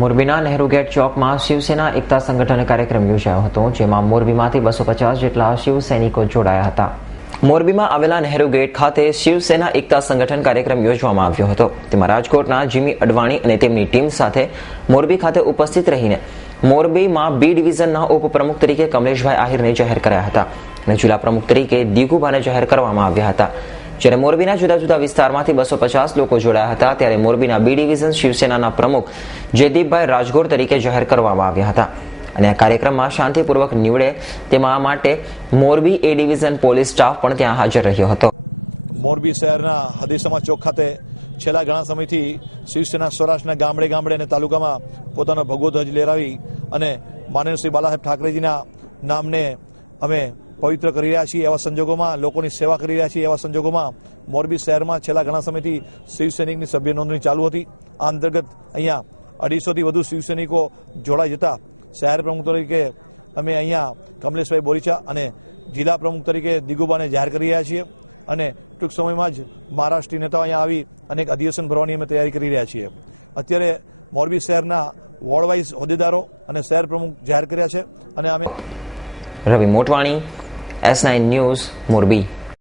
મોરબીના નહેરુ ગેટ ચોકમાં શિવસેના એકતા સંગઠન કાર્યક્રમ યોજાયો હતો, જેમાં મોરબીમાંથી 250 જેટલા શિવસૈનિકો જોડાયા હતા. મોરબીમાં આવેલા નહેરુ ગેટ ખાતે શિવસેના એકતા સંગઠન કાર્યક્રમ યોજવામાં આવ્યો હતો. તેમાં રાજકોટના જીમી અડવાણી અને તેમની ટીમ સાથે મોરબી ખાતે ઉપસ્થિત રહીને મોરબીમાં બી ડિવિઝનના ઉપપ્રમુખ તરીકે કમલેશભાઈ આહિરને જાહેર કર્યા હતા અને જિલ્લા પ્રમુખ તરીકે દિગુભાને જાહેર કરવામાં આવ્યા હતા. જ્યારે મોરબીના જુદા જુદા વિસ્તારમાંથી 250 લોકો જોડાયા હતા, ત્યારે મોરબીના બી ડિવિઝન શિવસેનાના પ્રમુખ જયદીપભાઈ રાજગોર તરીકે જાહેર કરવામાં આવ્યા હતા અને આ કાર્યક્રમમાં શાંતિપૂર્વક નીવડે તેના માટે મોરબી એ ડિવિઝન પોલીસ સ્ટાફ પણ ત્યાં હાજર રહ્યો હતો. મોરબી શહેરના હદીસમા ચોક ખાતે છેલ્લા ઘણા સમયથી શિવસેના સૌરાષ્ટ્રના ગામડે ગામડે અને તાલુકામાં પોતાનો ભગવો ધ્વજ લહેરાવી અને માનનીય શ્રી બાળાસાહેબ ઠાકરેજીના નામને અમે પવિત્ર કરી રહ્યા છીએ. એવા સંજોગોમાં લોકોની સેવા કરી રહ્યા છીએ. એવા સંજોગોમાં મોરબી શહેરમાં છેલ્લા ઘણા સમયથી શિવસૈનિકની સભ્ય નોંધણી ચાલુ હતી. આ અંતર્ગત અહીંયા 250થી વધુ શિવસૈનિકો જોડાઈ જતા શહેર પ્રમુખ તરીકે અમે અહીંયા કમલેશભાઈ બોરીચા અને જિલ્લા પ્રમુખ તરીકે દિગુબાને જાહેર કરી રહ્યા છીએ અને ટૂંક સમયમાં જ મહારાષ્ટ્રી નેતાઓ અહીંયા આવી અનેક અધિવેશન ભરવાની અમે તૈયારી કરી રહ્યા છીએ. અત્યારે મોરબી શહેરના વોર્ડ વાઇઝ હોદ્દેદારો અને શહેર પ્રમુખ જાહેર કર્યા છે અને અમે રવિ મોટવાણી, S9 ન્યૂઝ, મોરબી.